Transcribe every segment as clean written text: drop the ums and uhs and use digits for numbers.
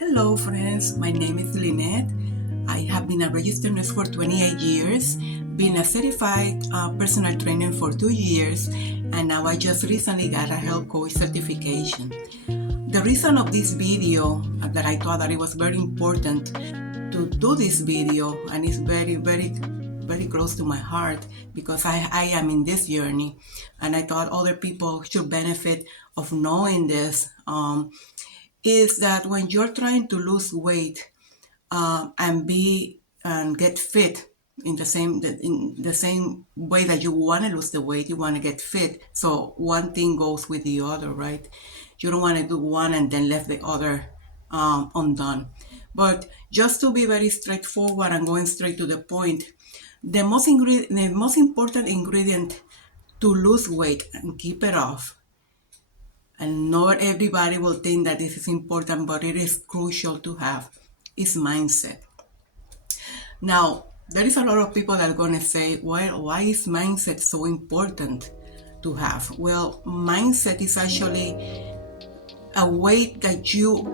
Hello, friends. My name is Lynette. I have been a registered nurse for 28 years, been a certified personal trainer for 2 years, and now I just recently got a health coach certification. The reason of this video that I thought that it was very important to do this video, and it's very close to my heart because I am in this journey, and I thought other people should benefit of knowing this. Is that when you're trying to lose weight and get fit in the same way that you want to lose the weight, you want to get fit. So one thing goes with the other, right? You don't want to do one and then left the other undone. But just to be very straightforward and going straight to the point, the most important ingredient to lose weight and keep it off, and not everybody will think that this is important, but it is crucial to have, is mindset. Now, there is a lot of people that are going to say, well, why is mindset so important to have? Well, mindset is actually a way that you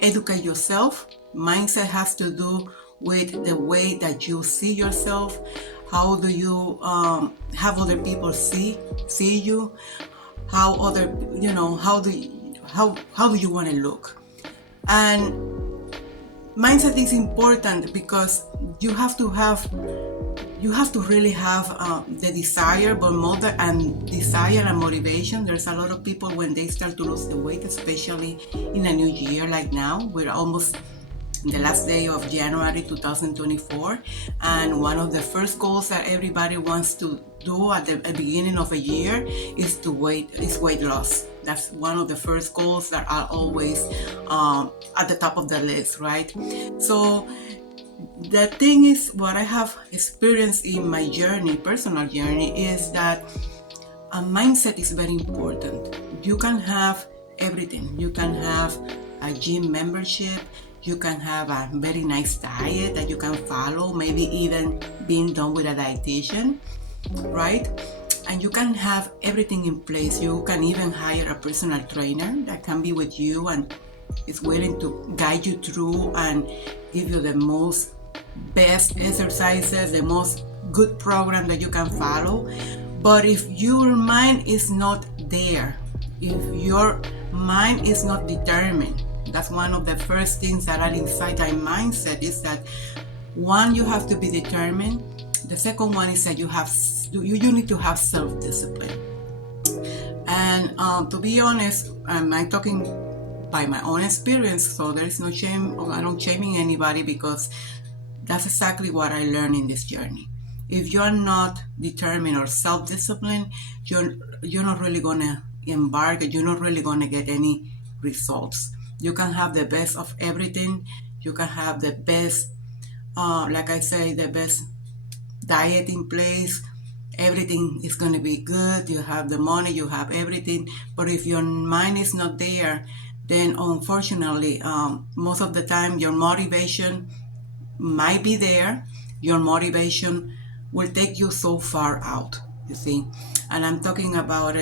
educate yourself. Mindset has to do with the way that you see yourself. How do you have other people see you? How do you want to look? And mindset is important because you have to really have the desire, but more than desire and motivation. There's a lot of people when they start to lose the weight, especially in a new year like now. We're almost the last day of January 2024, and one of the first goals that everybody wants to do at the beginning of a year is weight loss. That's one of the first goals that are always at the top of the list, right? So the thing is, what I have experienced in my personal journey, is that a mindset is very important. You can have everything. You can have a gym membership. You can have a very nice diet that you can follow, maybe even being done with a dietitian, right? And you can have everything in place. You can even hire a personal trainer that can be with you and is willing to guide you through and give you the most best exercises, the most good program that you can follow. But if your mind is not there, if your mind is not determined, that's one of the first things that are inside our mindset, is that one, you have to be determined. The second one is that you need to have self-discipline. And to be honest, I'm talking by my own experience, so there is no shame. I don't shaming anybody, because that's exactly what I learned in this journey. If you're not determined or self-disciplined, you're not really gonna embark. You're not really gonna get any results. You can have the best of everything. You can have the best, like I say, the best diet in place. Everything is going to be good. You have the money, you have everything. But if your mind is not there, then unfortunately, most of the time, your motivation might be there. Your motivation will take you so far out, you see. And I'm talking about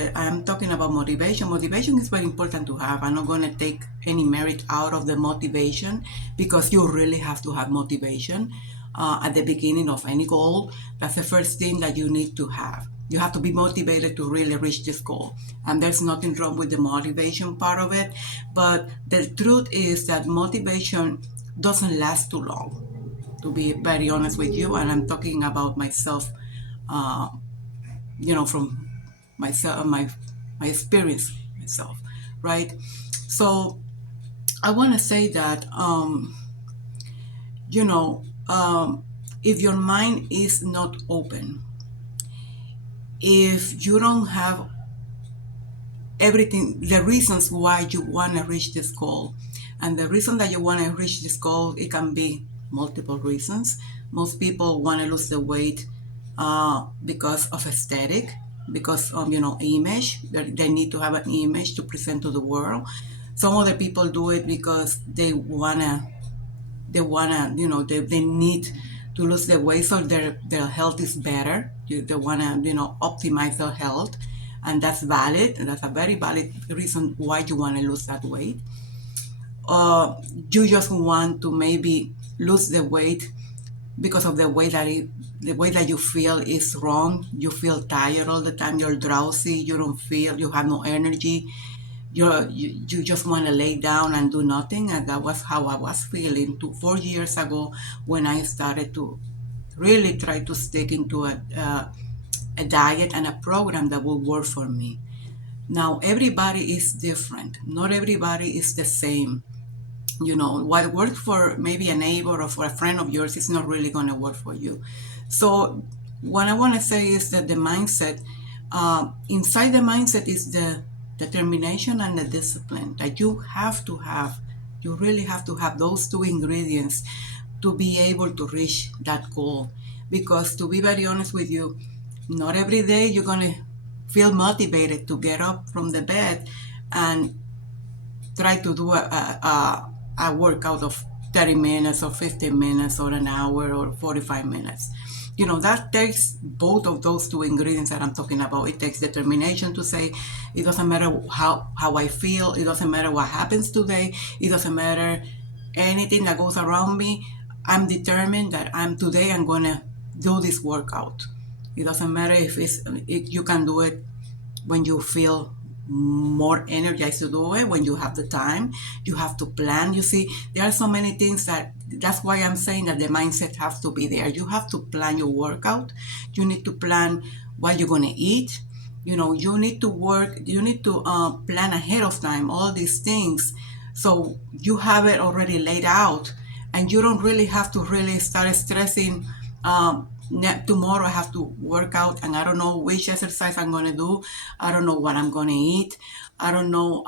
motivation. Motivation is very important to have. I'm not going to take any merit out of the motivation, because you really have to have motivation at the beginning of any goal. That's the first thing that you need to have. You have to be motivated to really reach this goal. And there's nothing wrong with the motivation part of it. But the truth is that motivation doesn't last too long, to be very honest with you. And I'm talking about myself, from myself, my experience myself, right? So I want to say that, if your mind is not open, if you don't have everything, the reasons why you want to reach this goal, and the reason that you want to reach this goal, it can be multiple reasons. Most people want to lose the weight because of aesthetic, because of image. They need to have an image to present to the world. Some other people do it because they need to lose the weight so their health is better. They want to optimize their health, and that's valid, and that's a very valid reason why you want to lose that weight. uh, you just want to maybe lose the weight because of the way that you feel is wrong. You feel tired all the time. You're drowsy. You don't feel. You have no energy. You just want to lay down and do nothing. And that was how I was feeling 4 years ago when I started to really try to stick into a diet and a program that will work for me. Now everybody is different. Not everybody is the same. What works for maybe a neighbor or for a friend of yours is not really going to work for you. So what I want to say is that the mindset, inside the mindset is the determination and the discipline that you really have to have those two ingredients to be able to reach that goal. Because to be very honest with you, not every day you're going to feel motivated to get up from the bed and try to do a workout of 30 minutes or 15 minutes or an hour or 45 minutes. That takes both of those two ingredients that I'm talking about. It takes determination to say, it doesn't matter how I feel, it doesn't matter what happens today, it doesn't matter anything that goes around me. I'm determined that I'm going to do this workout. It doesn't matter if you can do it when you feel more energized to do it, when you have the time. You have to plan. You see, there are so many things that's why I'm saying that the mindset has to be there. You have to plan your workout. You need to plan what you're going to eat. You need to plan ahead of time all these things, so you have it already laid out, and you don't really have to really start stressing. Tomorrow I have to work out and I don't know which exercise I'm going to do. I don't know what I'm going to eat. I don't know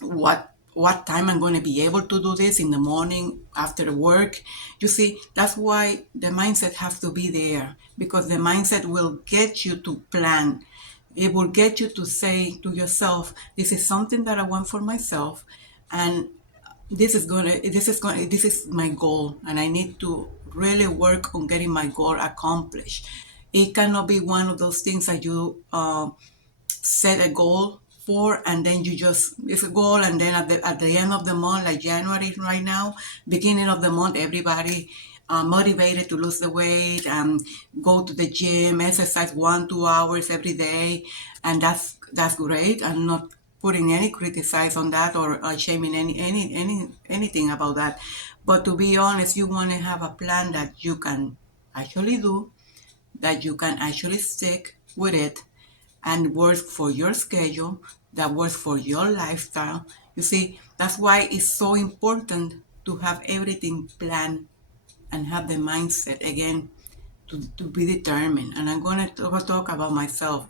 what time I'm going to be able to do this, in the morning, after work. You see, that's why the mindset has to be there, because the mindset will get you to plan. It will get you to say to yourself, this is something that I want for myself, and this is my goal, and I need to really work on getting my goal accomplished. It cannot be one of those things that you set a goal for, and then it's a goal, and then at the end of the month, like January right now, beginning of the month, everybody motivated to lose the weight and go to the gym, exercise 1-2 hours every day, and that's great. I'm not putting any criticize on that or shaming anything about that. But to be honest, you want to have a plan that you can actually do, that you can actually stick with it, and work for your schedule, that works for your lifestyle. You see, that's why it's so important to have everything planned and have the mindset again to be determined. And I'm going to talk about myself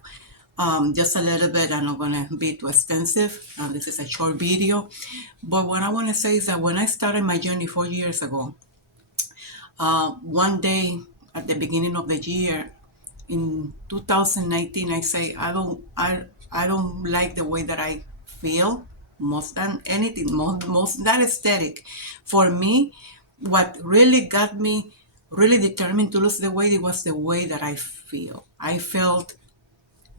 just a little bit. I'm not going to be too extensive. This is a short video. But what I want to say is that when I started my journey 4 years ago, one day at the beginning of the year, in 2019, I say I don't like the way that I feel, most than anything, most that aesthetic. For me, what really got me really determined to lose the weight, it was the way that I feel. I felt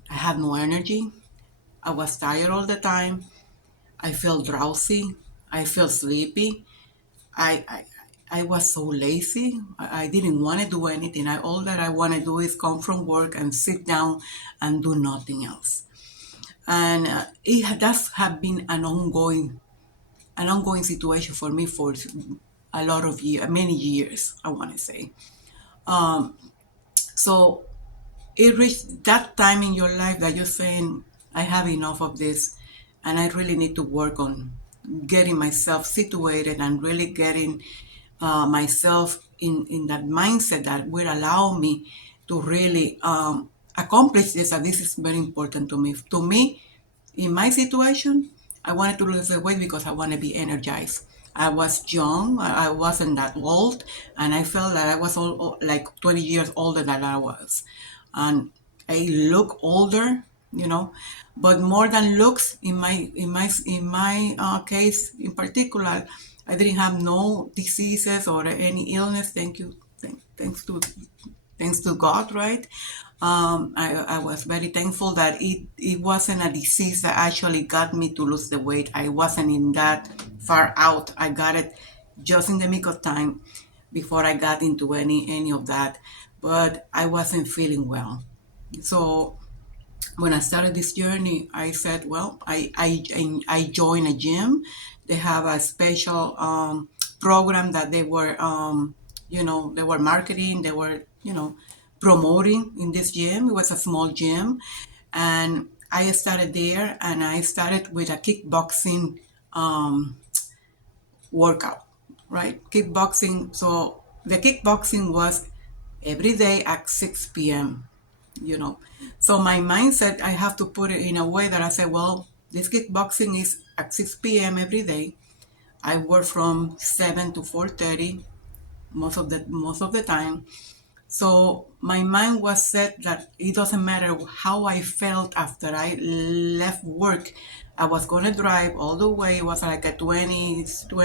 I had no energy. I was tired all the time. I felt drowsy. I felt sleepy. I I, I was so lazy. I didn't want to do anything. All that I want to do is come from work and sit down and do nothing else. And it does have been an ongoing situation for me for a lot of years, many years, I want to say. So it reached that time in your life that you're saying, I have enough of this, and I really need to work on getting myself situated and really getting myself in that mindset that will allow me to really accomplish this. And this is very important to me. To me, in my situation, I wanted to lose the weight because I want to be energized. I was young, I wasn't that old, and I felt that I was like 20 years older than I was. And I look older, but more than looks, in my case in particular, I didn't have no diseases or any illness. Thank you. Thanks to God, right? I was very thankful that it wasn't a disease that actually got me to lose the weight. I wasn't in that far out. I got it just in the nick of time before I got into any of that. But I wasn't feeling well. So when I started this journey, I said, well, I joined a gym. They have a special program that they were, they were marketing, they were, promoting in this gym. It was a small gym. And I started there, and I started with a kickboxing workout, right? Kickboxing. So the kickboxing was every day at 6 p.m. So my mindset, I have to put it in a way that I say, well, this kickboxing is at 6 p.m. every day. I work from 7 to 4:30 most of the time. So my mind was set that it doesn't matter how I felt after I left work. I was going to drive all the way. It was like a 20 to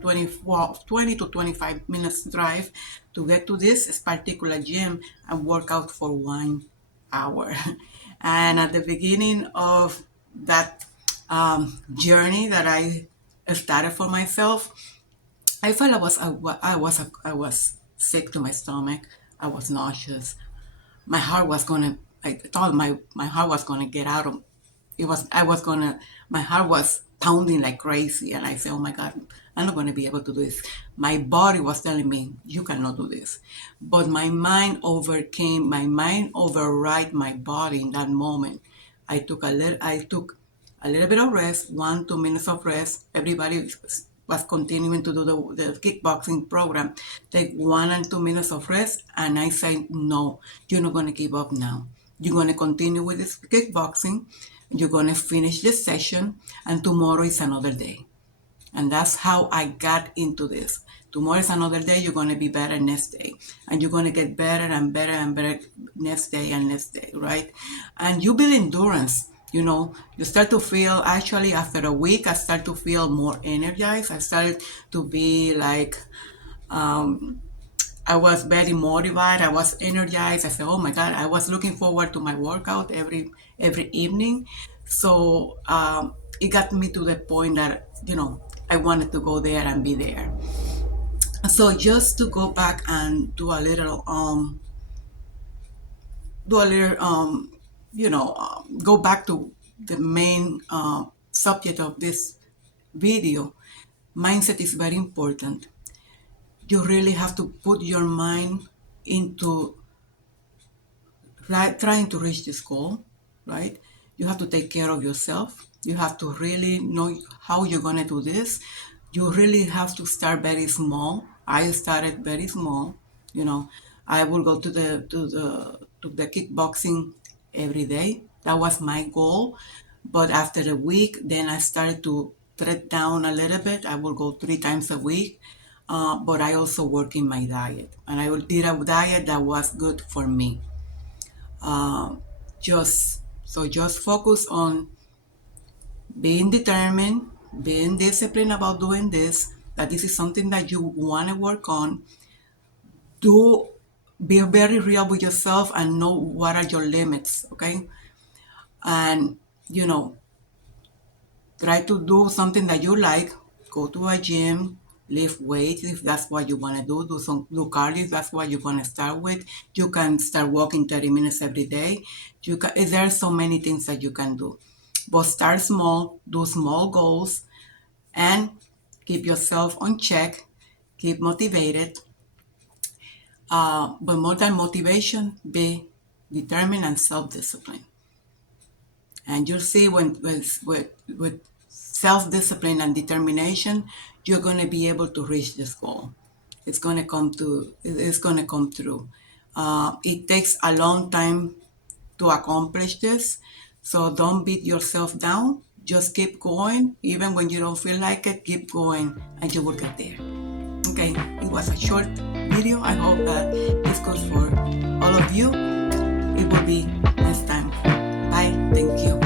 25 minutes drive to get to this particular gym and work out for 1 hour. And at the beginning of that journey that I started for myself, I felt I was sick to my stomach. I was nauseous. My heart was gonna. I thought my heart was gonna get out of. It was. I was gonna. My heart was pounding like crazy, and I said, "Oh my God, I'm not gonna be able to do this." My body was telling me, "You cannot do this," but my mind overcame. My mind override my body in that moment. I took a little. I took a little bit of rest, 1-2 minutes of rest. Everybody was continuing to do the kickboxing program. Take 1 and 2 minutes of rest, and I say, no, you're not going to give up now. You're going to continue with this kickboxing. You're going to finish this session, and tomorrow is another day. And that's how I got into this. Tomorrow is another day. You're going to be better next day. And you're going to get better and better and better next day and next day, right? And you build endurance. You start to feel, actually, after a week, I start to feel more energized. I started to be like, I was very motivated. I was energized. I said, oh my God, I was looking forward to my workout every evening. So it got me to the point that, I wanted to go there and be there. So just to go back and do a little, go back to the main subject of this video. Mindset is very important. You really have to put your mind into trying to reach this goal, right? You have to take care of yourself. You have to really know how you're going to do this. You really have to start very small. I started very small. I will go to the kickboxing every day. That was my goal. But after a week, then I started to tread down a little bit. I will go 3 times a week. But I also work in my diet. And I did a diet that was good for me. Just focus on being determined, being disciplined about doing this, that this is something that you want to work on. Be very real with yourself and know what are your limits, okay? And, try to do something that you like. Go to a gym, lift weights if that's what you want to do. Do cardio if that's what you want to start with. You can start walking 30 minutes every day. There are so many things that you can do. But start small, do small goals, and keep yourself on check. Keep motivated. But more than motivation, be determined and self-disciplined. And you'll see with self-discipline and determination, you're going to be able to reach this goal. It's going to come through. It takes a long time to accomplish this. So don't beat yourself down. Just keep going. Even when you don't feel like it, keep going and you will get there. Okay, it was a short video. I hope that this goes for all of you. It will be next time. Bye. Thank you.